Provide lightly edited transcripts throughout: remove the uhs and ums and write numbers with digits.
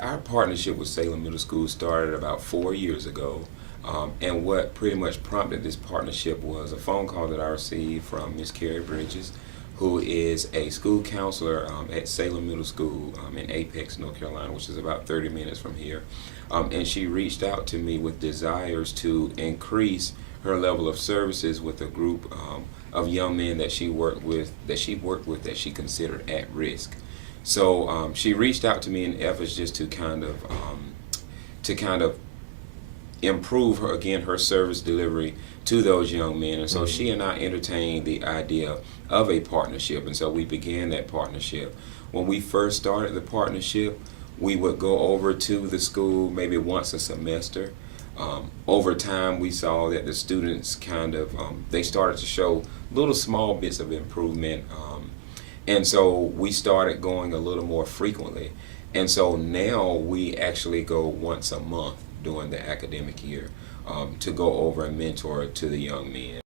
Our partnership with Salem Middle School started about 4 years ago. And what pretty much prompted this partnership was a phone call that I received from Miss Carrie Bridges, who is a school counselor at Salem Middle School in Apex, North Carolina, which is about 30 minutes from here. And she reached out to me with desires to increase her level of services with a group of young men that she worked with, that she considered at risk. So she reached out to me in efforts just to kind of improve her service delivery to those young men. And so she and I entertained the idea of a partnership, and so we began that partnership. When we first started the partnership, we would go over to the school maybe once a semester. Over time, we saw that the students they started to show little small bits of improvement, and so we started going a little more frequently. And so now we actually go once a month during the academic year to go over and mentor to the young men.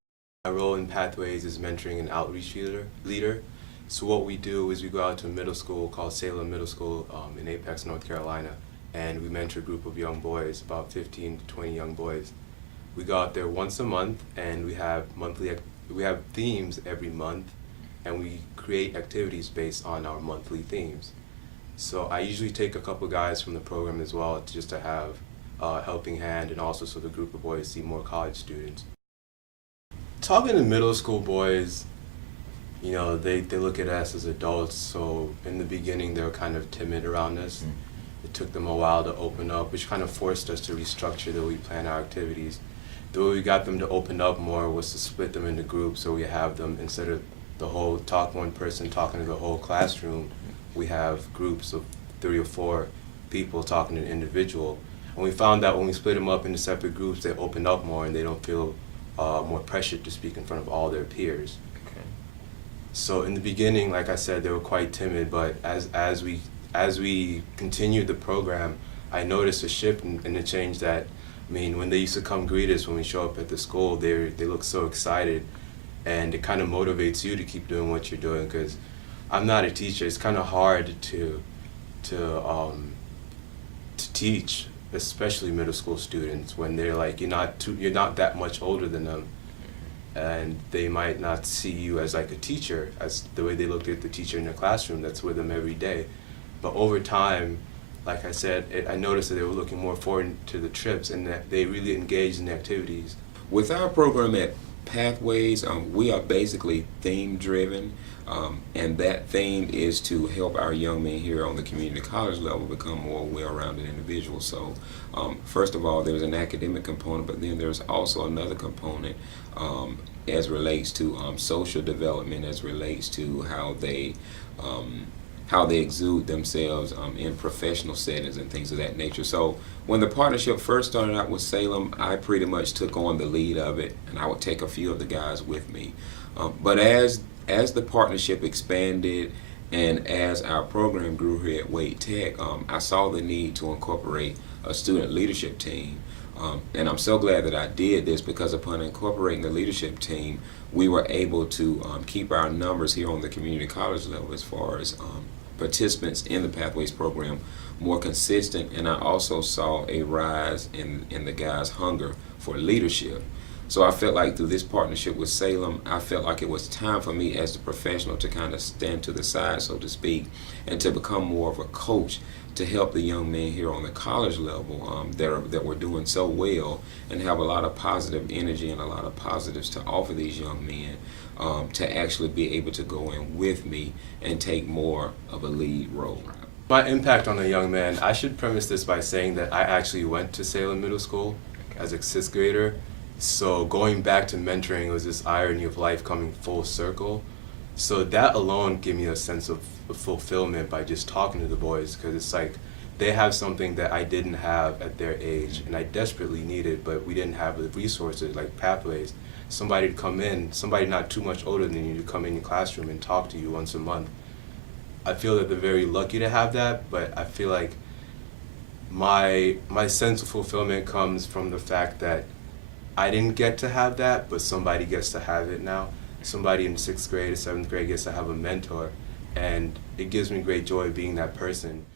My role in Pathways is mentoring and outreach leader. So what we do is we go out to a middle school called Salem Middle School in Apex, North Carolina, and we mentor a group of young boys, about 15 to 20 young boys. We go out there once a month, and we have themes every month, and we create activities based on our monthly themes. So I usually take a couple guys from the program as well, just to have a helping hand, and also so the group of boys see more college students. Talking to middle school boys, you know, they look at us as adults, so in the beginning they were kind of timid around us. It took them a while to open up, which kind of forced us to restructure the way we plan our activities. The way we got them to open up more was to split them into groups, so we have them, instead of the whole one person talking to the whole classroom, we have groups of 3 or 4 people talking to an individual. And we found that when we split them up into separate groups, they open up more and they don't feel more pressured to speak in front of all their peers. Okay. So in the beginning, like I said, they were quite timid, but as we continued the program, I noticed a shift and a change that, I mean, when they used to come greet us when we show up at the school, they look so excited, and it kind of motivates you to keep doing what you're doing, because I'm not a teacher. It's kind of hard to teach, especially middle school students, when they're like, you're not that much older than them, and they might not see you as like a teacher, as the way they looked at the teacher in the classroom that's with them every day. But over time, like I said, I noticed that they were looking more forward to the trips, and that they really engaged in the activities. With our program at Pathways, we are basically theme driven, and that theme is to help our young men here on the community college level become more well-rounded individuals. So first of all, there's an academic component, but then there's also another component as relates to social development, as relates to how they exude themselves in professional settings and things of that nature. So when the partnership first started out with Salem, I pretty much took on the lead of it, and I would take a few of the guys with me. But as the partnership expanded and as our program grew here at Wade Tech, I saw the need to incorporate a student leadership team. And I'm so glad that I did this, because upon incorporating the leadership team, we were able to keep our numbers here on the community college level as far as participants in the Pathways program more consistent, and I also saw a rise in the guys' hunger for leadership. So I felt like through this partnership with Salem, I felt like it was time for me as the professional to kind of stand to the side, so to speak, and to become more of a coach to help the young men here on the college level that were doing so well and have a lot of positive energy and a lot of positives to offer these young men to actually be able to go in with me and take more of a lead role. My impact on a young man, I should premise this by saying that I actually went to Salem Middle School as a 6th grader. So going back to mentoring was this irony of life coming full circle. So that alone gave me a sense of fulfillment by just talking to the boys, because it's like they have something that I didn't have at their age and I desperately needed, but we didn't have the resources like Pathways. Somebody to come in, somebody not too much older than you, to come in your classroom and talk to you once a month. I feel that they're very lucky to have that, but I feel like my sense of fulfillment comes from the fact that I didn't get to have that, but somebody gets to have it now. Somebody in 6th grade or 7th grade gets to have a mentor, and it gives me great joy being that person.